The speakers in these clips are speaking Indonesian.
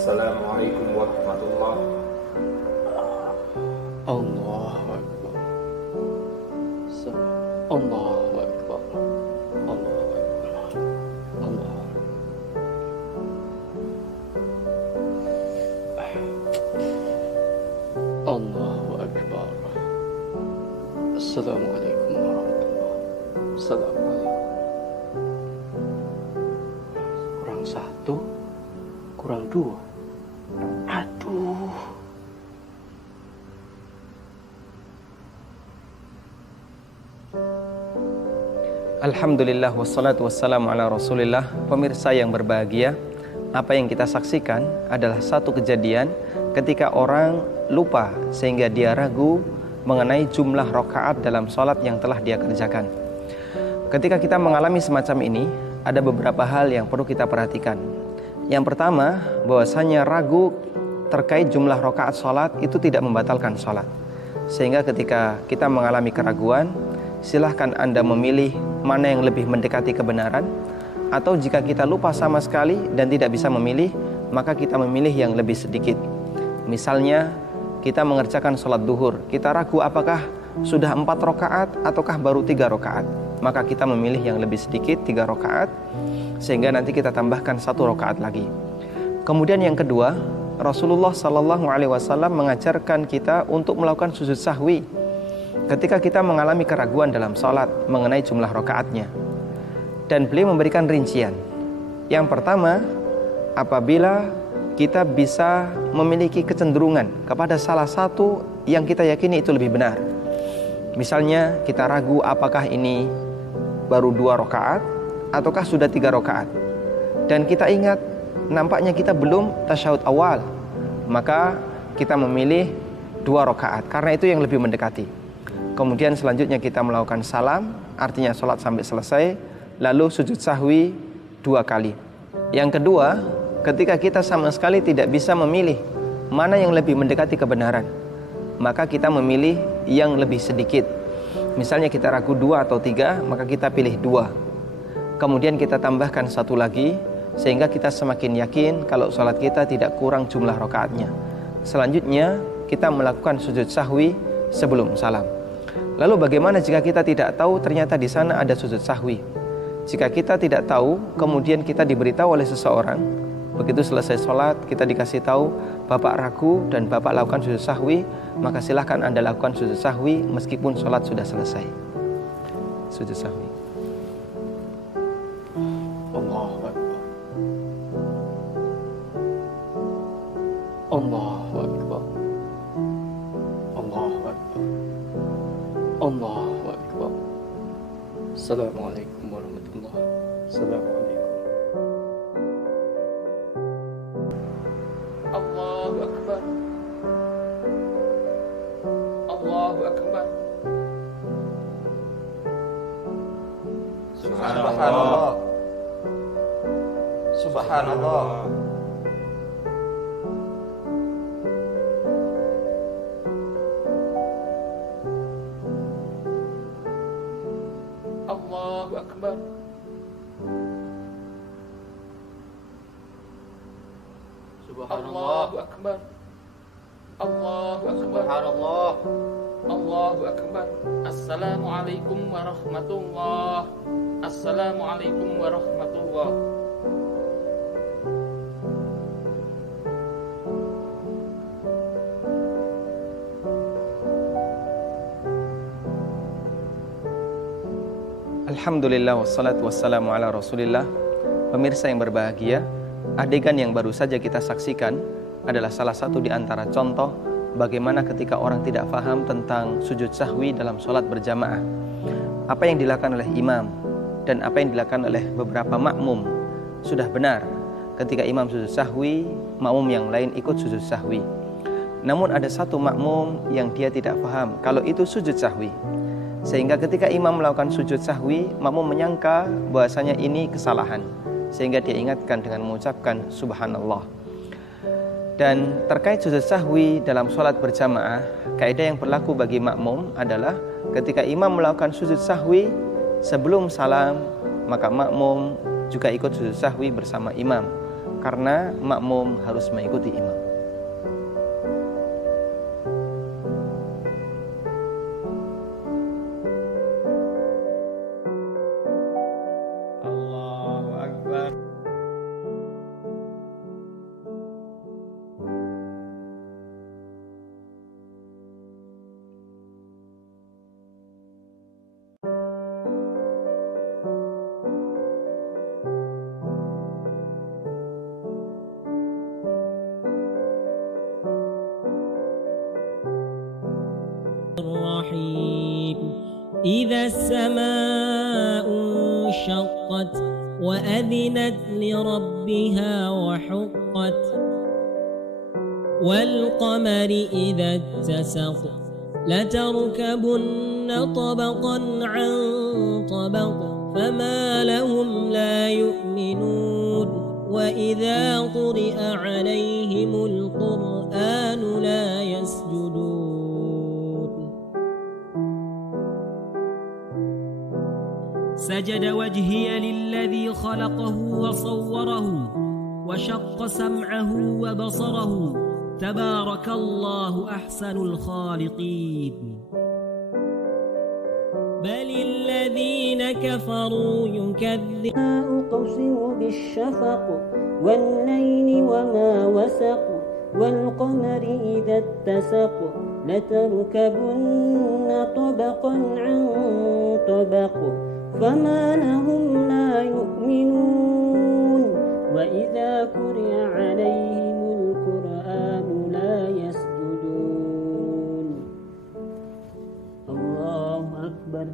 Assalamualaikum warahmatullahi. Allahu Akbar. Allahu Akbar. Allahu Akbar. Allahu Allahu Akbar. Assalamualaikum warahmatullahi. Assalamualaikum. Kurang satu, kurang dua. Aduh. Alhamdulillah wassalatu wassalamu ala rasulillah. Pemirsa yang berbahagia, apa yang kita saksikan adalah satu kejadian ketika orang lupa sehingga dia ragu mengenai jumlah rakaat dalam sholat yang telah dia kerjakan. Ketika kita mengalami semacam ini, ada beberapa hal yang perlu kita perhatikan. Yang pertama, bahwasanya ragu terkait jumlah rakaat sholat itu tidak membatalkan sholat. Sehingga ketika kita mengalami keraguan, silahkan Anda memilih mana yang lebih mendekati kebenaran, atau jika kita lupa sama sekali dan tidak bisa memilih, maka kita memilih yang lebih sedikit. Misalnya kita mengerjakan sholat duhur, kita ragu apakah sudah 4 rakaat ataukah baru 3 rakaat, maka kita memilih yang lebih sedikit 3 rakaat, sehingga nanti kita tambahkan 1 rakaat lagi. Kemudian yang kedua, Rasulullah SAW mengajarkan kita untuk melakukan sujud sahwi ketika kita mengalami keraguan dalam sholat mengenai jumlah rakaatnya. Dan beliau memberikan rincian. Yang pertama, apabila kita bisa memiliki kecenderungan kepada salah satu yang kita yakini itu lebih benar. Misalnya kita ragu apakah ini baru 2 rakaat ataukah sudah 3 rakaat. Dan kita ingat nampaknya kita belum tasyahud awal, maka kita memilih 2 rakaat karena itu yang lebih mendekati. Kemudian selanjutnya kita melakukan salam, artinya sholat sampai selesai, lalu sujud sahwi 2 kali. Yang kedua, ketika kita sama sekali tidak bisa memilih mana yang lebih mendekati kebenaran, maka kita memilih yang lebih sedikit. Misalnya kita ragu 2 atau 3, maka kita pilih 2. Kemudian kita tambahkan 1 lagi, sehingga kita semakin yakin kalau sholat kita tidak kurang jumlah rakaatnya. Selanjutnya kita melakukan sujud sahwi sebelum salam. Lalu bagaimana jika kita tidak tahu ternyata di sana ada sujud sahwi? Jika kita tidak tahu, kemudian kita diberitahu oleh seseorang, begitu selesai sholat kita dikasih tahu, Bapak ragu dan Bapak lakukan sujud sahwi, maka silahkan Anda lakukan sujud sahwi meskipun sholat sudah selesai. Sujud sahwi. Allahu Akbar. Allahu Akbar. Allahu Akbar. Allahu Akbar. Assalamualaikum warahmatullahi. Assalamualaikum. Allahu Akbar. Allahu Akbar. Subhanallah. Subhanallah. Allahu Akbar. Allahu Akbar. Allahu Akbar. Subhanallah. Allahu Akbar. Assalamualaikum warahmatullah. Assalamualaikum warahmatullah. Alhamdulillah wassalatu wassalamu ala rasulillah. Pemirsa yang berbahagia, adegan yang baru saja kita saksikan adalah salah satu di antara contoh bagaimana ketika orang tidak paham tentang sujud sahwi dalam sholat berjamaah. Apa yang dilakukan oleh imam dan apa yang dilakukan oleh beberapa makmum sudah benar. Ketika imam sujud sahwi, makmum yang lain ikut sujud sahwi. Namun ada satu makmum yang dia tidak paham kalau itu sujud sahwi. Sehingga ketika imam melakukan sujud sahwi, makmum menyangka bahwasanya ini kesalahan, sehingga dia ingatkan dengan mengucapkan subhanallah. Dan terkait sujud sahwi dalam sholat berjamaah, kaidah yang berlaku bagi makmum adalah ketika imam melakukan sujud sahwi sebelum salam, maka makmum juga ikut sujud sahwi bersama imam. karena makmum harus mengikuti imam. Allahu Akbar. الرحيم إذا السماء انشقت وأذنت لربها وحقت والقمر إذا اتسق لتركبن طبقا عن طبق فما لهم لا يؤمنون وإذا قرئ عليهم القرآن لا يسجدون سجد وجهي للذي خلقه وصوره وشق سمعه وبصره تبارك الله أحسن الخالقين بل الذين كفروا يكذبون أقسم بالشفق والليل وما وسق والقمر إذا اتسق لتركبن طبقا عن طبق فما لهم لا يؤمنون وإذا قرئ عليهم القرآن لا يسجدون الله أكبر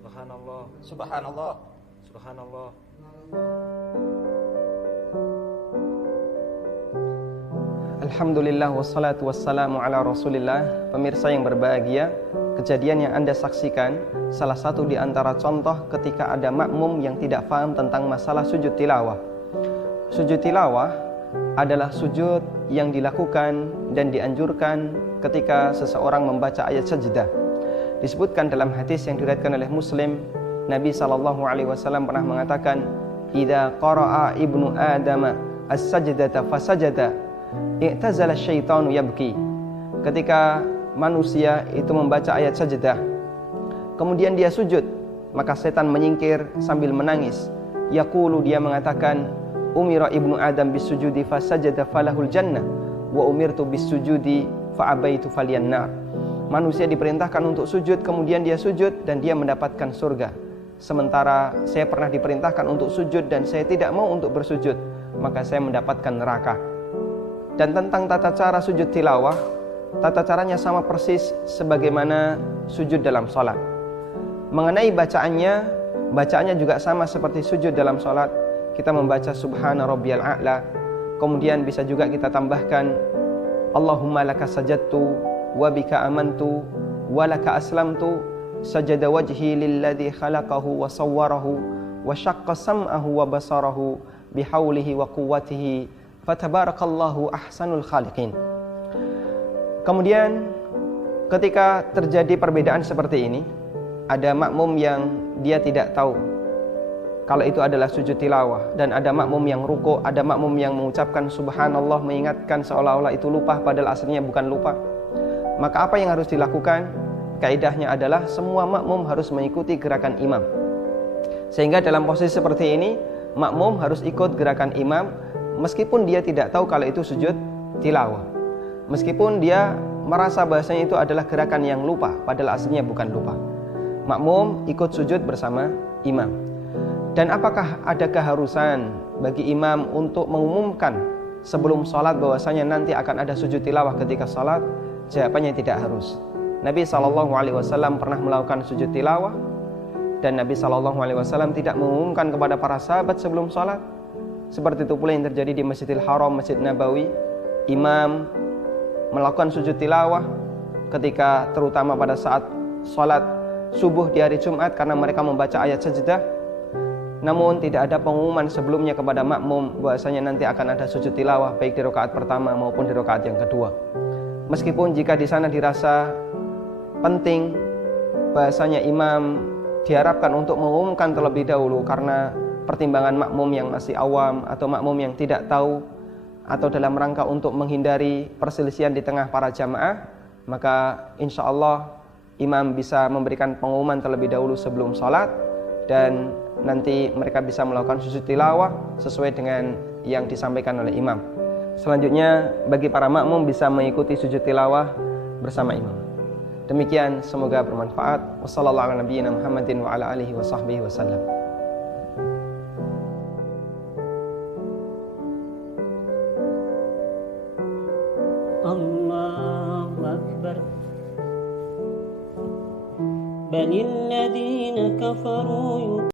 Subhanallah. Subhanallah. Subhanallah. Alhamdulillah wassalatu wassalamu ala rasulillah. Pemirsa yang berbahagia, kejadian yang Anda saksikan salah satu di antara contoh ketika ada makmum yang tidak paham tentang masalah sujud tilawah. Sujud tilawah adalah sujud yang dilakukan dan dianjurkan ketika seseorang membaca ayat sajdah. Disebutkan dalam hadis yang diriwayatkan oleh Muslim, Nabi SAW pernah mengatakan, "Idza qara'a ibnu Adam as-sajdata fasajada, i'tazala syaitanu yabki." Ketika manusia itu membaca ayat sajdah, kemudian dia sujud, maka setan menyingkir sambil menangis. Yaqulu, dia mengatakan, "Umira ibnu Adam bisujudi fasajada falahul jannah, wa umirtu bisujudi fa'abaitu faliyan nar." Manusia diperintahkan untuk sujud, kemudian dia sujud dan dia mendapatkan surga. Sementara saya pernah diperintahkan untuk sujud dan saya tidak mau untuk bersujud, maka saya mendapatkan neraka. Dan tentang tata cara sujud tilawah, tata caranya sama persis sebagaimana sujud dalam sholat. Mengenai bacaannya juga sama seperti sujud dalam sholat. Kita membaca Subhana Rabbiyal A'la, kemudian bisa juga kita tambahkan Allahumma laka sajadtu wa bika amantu wa laka aslamtu sajada wajhi lilladzi khalaqahu wa sawwarahu wa syaqqa sam'ahu wa basarahu bihaulihi wa quwwatihi fatabarakallahu ahsanul khaliqin. Kemudian ketika terjadi perbedaan seperti ini, ada makmum yang dia tidak tahu kalau itu adalah sujud tilawah, dan ada makmum yang ruku', ada makmum yang mengucapkan subhanallah mengingatkan seolah-olah itu lupa padahal aslinya bukan lupa. Maka apa yang harus dilakukan? Kaidahnya adalah semua makmum harus mengikuti gerakan imam. Sehingga dalam posisi seperti ini, makmum harus ikut gerakan imam meskipun dia tidak tahu kalau itu sujud tilawah. Meskipun dia merasa bahasanya itu adalah gerakan yang lupa padahal aslinya bukan lupa. Makmum ikut sujud bersama imam. Dan apakah ada keharusan bagi imam untuk mengumumkan sebelum sholat bahwasanya nanti akan ada sujud tilawah ketika sholat? Jawabannya tidak harus. Nabi SAW pernah melakukan sujud tilawah, dan Nabi SAW tidak mengumumkan kepada para sahabat sebelum sholat. Seperti itu pula yang terjadi di Masjidil Haram, Masjid Nabawi. Imam melakukan sujud tilawah ketika terutama pada saat sholat subuh di hari Jumat karena mereka membaca ayat sajdah. Namun tidak ada pengumuman sebelumnya kepada makmum bahwasanya nanti akan ada sujud tilawah baik di rakaat pertama maupun di rakaat yang kedua. Meskipun jika di sana dirasa penting, bahasanya imam diharapkan untuk mengumumkan terlebih dahulu karena pertimbangan makmum yang masih awam atau makmum yang tidak tahu, atau dalam rangka untuk menghindari perselisihan di tengah para jamaah, maka insya Allah imam bisa memberikan pengumuman terlebih dahulu sebelum sholat, dan nanti mereka bisa melakukan sujud tilawah sesuai dengan yang disampaikan oleh imam. Selanjutnya bagi para makmum bisa mengikuti sujud tilawah bersama imam. Demikian, semoga bermanfaat. Wassallallahu ala nabiyyina Muhammadin wa ala alihi wa sahbihi wasallam. Allahu Akbar. Balil ladzina kafaru